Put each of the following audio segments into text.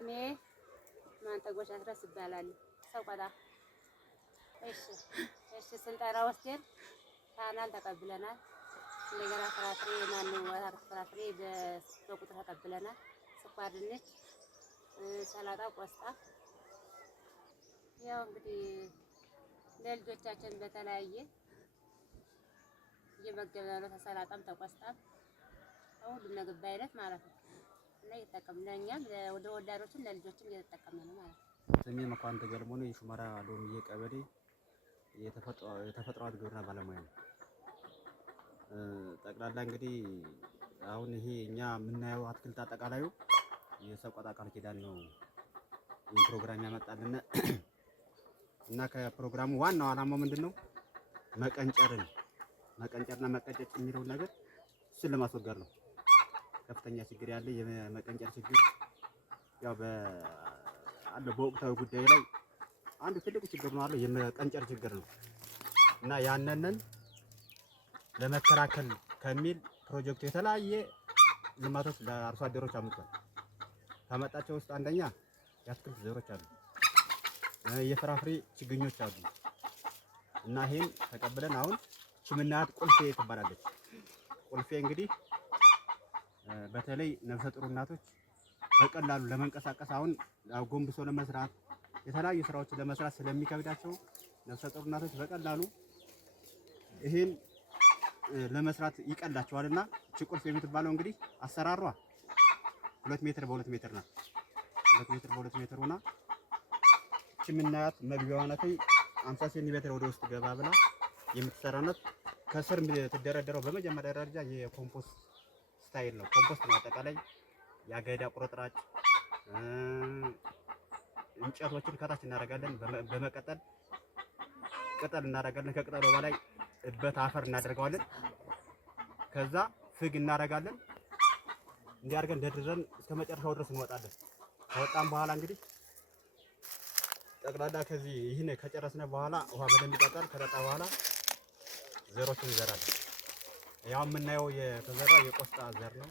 ስሜ ማንጠጎሽ አስረስ ይባላል። ሰቆጣ። እሺ ስልጠና ወስደን ቻናል ተቀብለናል። እንደገና ፍራፍሬ ፍራፍሬ በቁጥር ተቀብለናል። ስኳር ድንች፣ ሰላጣ፣ ቆስጣ ያው እንግዲህ ለልጆቻችን በተለያየ እየመገብን ነው። ተሰላጣም ተቆስጣም ሁሉም ነገር በአይነት ማለት ነው። እና እየተጠቀምን ለእኛም ለወላዶችም ለልጆችም እየተጠቀምን ነው ማለት ነው። ስሜ መኳንንት ገልሞ ነው። የሹመራ ሎሚዬ ቀበሌ የተፈጥሯዊ ግብርና ባለሙያ ነው። ጠቅላላ እንግዲህ አሁን ይሄ እኛ የምናየው አትክልት አጠቃላዩ የሰቆጣ ቃል ኪዳን ነው ይህን ፕሮግራም ያመጣልን እና ከፕሮግራሙ ዋናው ዓላማው ምንድነው? መቀንጨርና መቀጨጭ የሚለው ነገር እሱን ለማስወገድ ነው። ከፍተኛ ችግር ያለ የመቀንጨር ችግር ያው በወቅታዊ ጉዳይ ላይ አንዱ ትልቁ ችግር ነው አለ የመቀንጨር ችግር ነው እና ያንንን ለመከላከል ከሚል ፕሮጀክቱ የተለያየ ልማቶች ለአርሶ አደሮች አምጥቷል። ካመጣቸው ውስጥ አንደኛ የአትክልት ዘሮች አሉ፣ የፍራፍሬ ችግኞች አሉ እና ይሄን ተቀብለን አሁን ችምናት ቁልፌ ትባላለች። ቁልፌ እንግዲህ በተለይ ነፍሰ ጡር እናቶች በቀላሉ ለመንቀሳቀስ አሁን ጎንብሶ ለመስራት የተለያዩ ስራዎችን ለመስራት ስለሚከብዳቸው ነፍሰ ጡር እናቶች በቀላሉ ይሄን ለመስራት ይቀላቸዋልና እቺ ቁልፍ የምትባለው እንግዲህ አሰራሯ 2 ሜትር በ2 ሜትር ናት። 2 ሜትር በ2 ሜትር ሆና እቺ የምናያት መግቢያዋ ናት። 50 ሴንቲሜትር ወደ ውስጥ ገባ ብላ የምትሰራናት። ከስር የምትደረደረው በመጀመሪያ ደረጃ የኮምፖስት ስታይል ነው። ኮምፖስት ነው አጠቃላይ የአገዳ ቁርጥራጭ እንጨቶችን ከታች እናደርጋለን። በመቀጠል ቅጠል እናደርጋለን። ከቅጠሉ በላይ እበት አፈር እናደርገዋለን። ከዛ ፍግ እናደርጋለን። እንዲህ አድርገን ደርድረን እስከ መጨረሻው ድረስ እንወጣለን። ከወጣን በኋላ እንግዲህ ጠቅላላ ከዚህ ይህን ከጨረስነ በኋላ ውሃ በደንብ ይጠጣል። ከጠጣ በኋላ ዘሮችን እንዘራለን። ያው የምናየው የተዘራ የቆስጣ ዘር ነው።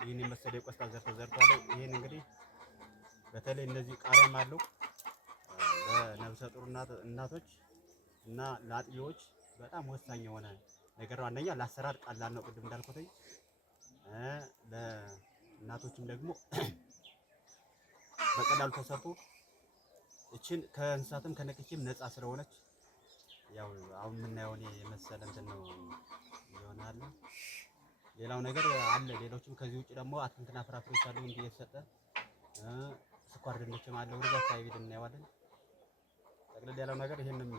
ይህን የመሰለ የቆስጣ ዘር ተዘርቷል። ይህን እንግዲህ በተለይ እነዚህ ቃሪያም አለው ለነፍሰ ጡር እናቶች እና ለአጥቢዎች በጣም ወሳኝ የሆነ ነገር ነው። አንደኛ ለአሰራር ቀላል ነው፣ ቅድም እንዳልኩት ለእናቶችም ደግሞ በቀላሉ ተሰርቶ እቺን ከእንስሳትም ከነክኪም ነፃ ስለሆነች ያው አሁን የምናየው የመሰለ እንትን ነው ይሆናል። ሌላው ነገር አለ። ሌሎችም ከዚህ ውጭ ደግሞ አትክልትና ፍራፍሬዎች አሉ እንዲህ የተሰጠ ስኳር ድንችም አለ። ወደዛ አካባቢ እናየዋለን። ጠቅለል ያለው ነገር ይሄንን